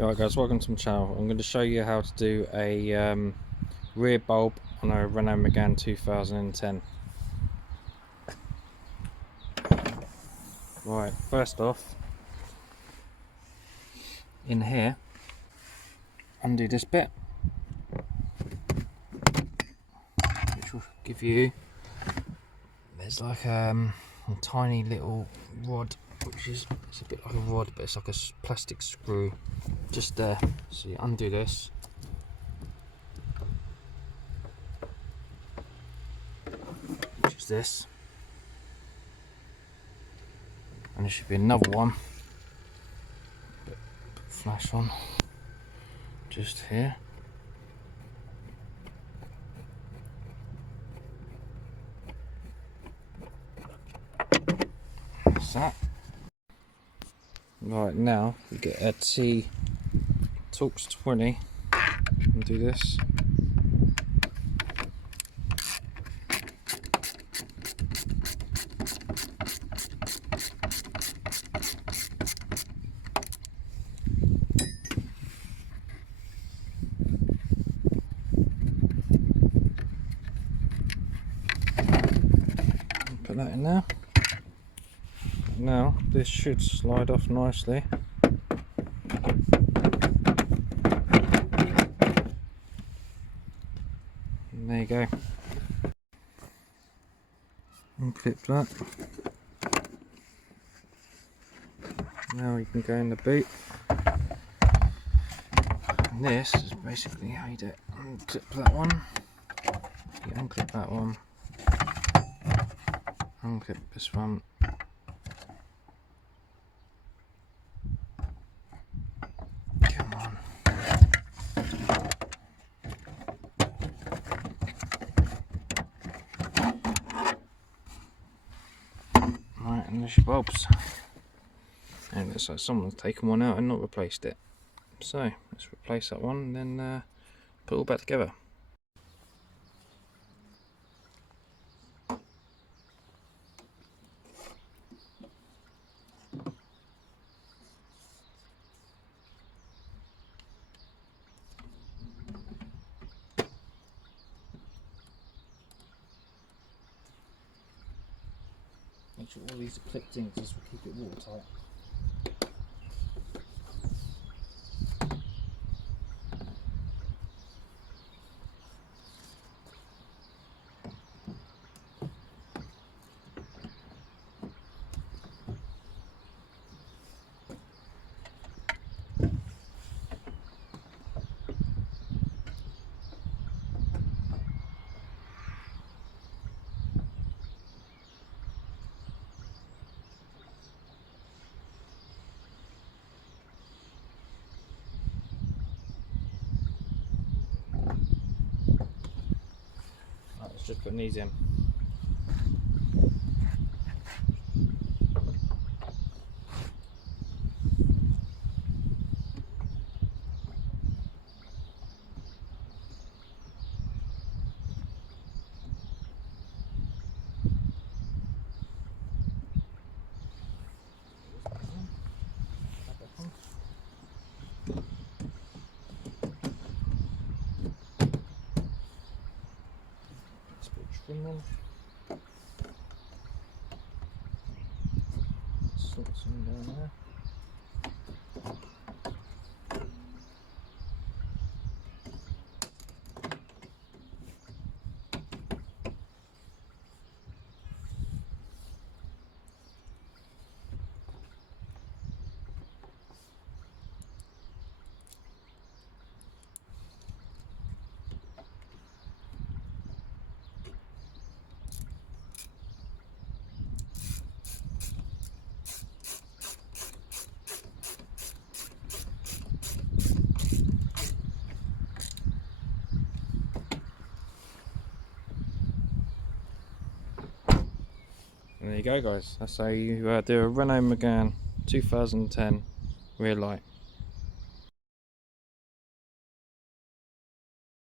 Alright guys, welcome to my channel. I'm going to show you how to do a rear bulb on a Renault Megane 2010. Right, first off, in here, undo this bit, which will give you, there's like a tiny little rod, which is, it's a bit like a rod, but it's like a plastic screw just there. So you undo this, which is this, and there should be another one, put flash on just here. That's that. Right, now we get a T Torx 20 and do this. Put that in there. Now this should slide off nicely. And there you go. Unclip that. Now you can go in the boot. And this is basically how you do it. Unclip that one. You unclip that one. Unclip this one. Come on. Right, and there's your bulbs. And it looks like someone's taken one out and not replaced it. So let's replace that one and then put it all back together. Make sure all these are clipped in because this will keep it watertight. Let's just put these in. Trim them. Sort some down there. And there you go guys, that's how you do a Renault Megane 2010 rear light.